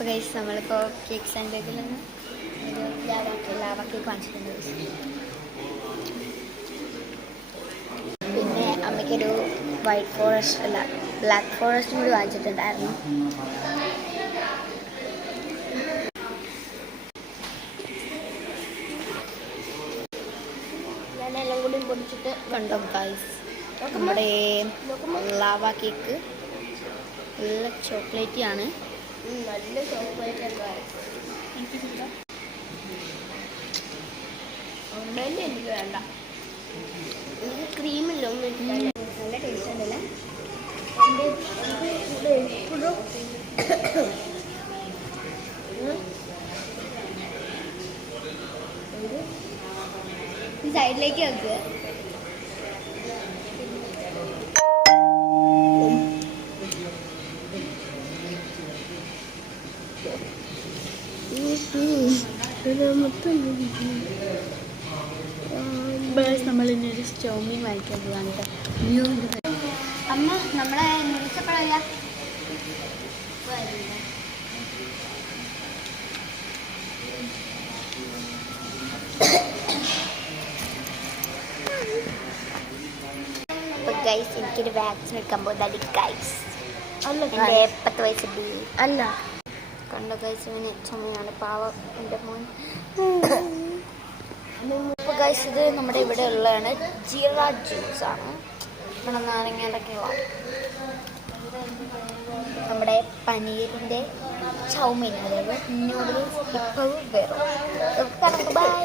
അപ്പോൾ ഗൈസ് നമ്മളിപ്പോൾ cake and ബേക്കിൽ നിന്ന് ഒരു ലാവ കേക്ക് വാങ്ങിച്ചിട്ടുണ്ട്. പിന്നെ അമ്മയ്ക്കൊരു വൈറ്റ് ഫോറസ്റ്റ് അല്ല ബ്ലാക്ക് ഫോറസ്റ്റും കൂടി വാങ്ങിച്ചിട്ടുണ്ടായിരുന്നു. ഞാനെല്ലാം കൂടി പൊടിച്ചിട്ട് കണ്ടോ ഗൈസ്, നമ്മുടെ ലാവ കേക്ക് നല്ല ചോക്ലേറ്റി ആണ്. നല്ല ചോക്ലേറ്റ് അമ്മേൻ്റെ എനിക്ക് വേണ്ട, എനിക്ക് ക്രീമില്ല ഒന്നും നല്ല ടേസ്റ്റ് ഉണ്ടല്ലേ. എപ്പോഴും സൈഡിലേക്ക് വെക്കുക. നമ്മളിനി ഒരു സ്റ്റോമിങ് വാങ്ങിക്കാൻ പോവാണ് കേട്ടോ. അമ്മ നമ്മളെ വിളിച്ചപ്പോഴല്ല ഗൈസ് എനിക്കൊരു വാക്സിൻ എടുക്കാൻ പോകുന്നത് ഗൈസ്. എൻ്റെ 10 വയസ്സുണ്ട് അല്ല കണ്ട ഗൈസ്, ഇങ്ങനെ ചുമയാണ് പാവം എൻ്റെ മോൻ. അപ്പോൾ ഗൈസ് ഇത് നമ്മുടെ ഇവിടെ ഉള്ളതാണ് ജീറ ജ്യൂസാണ്. ഇവിടെ നാരങ്ങയൊക്കെയുള്ള നമ്മുടെ പനീറിൻ്റെ ചൗമീൻ, അതായത് നൂഡിൽസ് ഇപ്പോഴും വരും. ബൈ.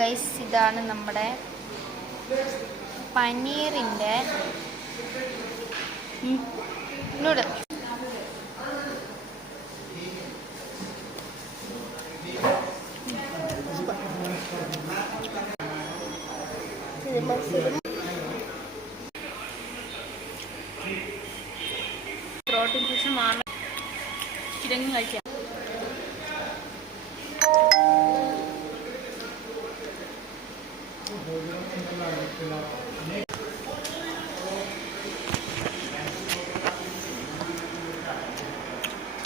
ഗൈസ് ഇതാണ് നമ്മുടെ പനീറിൻ്റെ നൂഡിൽസ്. ത്രോട്ട് ഇൻഫെക്ഷൻ ആണ്, ചിരങ്ങി കഴിക്കാം.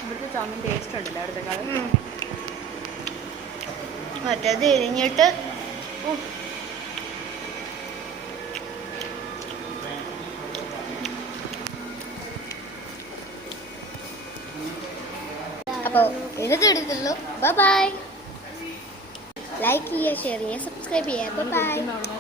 ഇവിടുത്തെ ചാമിൻ ടേസ്റ്റ് ഉണ്ടല്ലോ അവിടുത്തെ കാലം. മറ്റേത് എരിഞ്ഞിട്ട് അപ്പോൾ എഴുതെടുത്തുള്ളൂ. Bye bye. ലൈക്ക് ചെയ്യുക, ഷെയർ ചെയ്യുക, സബ്സ്ക്രൈബ് ചെയ്യുക. Bye by.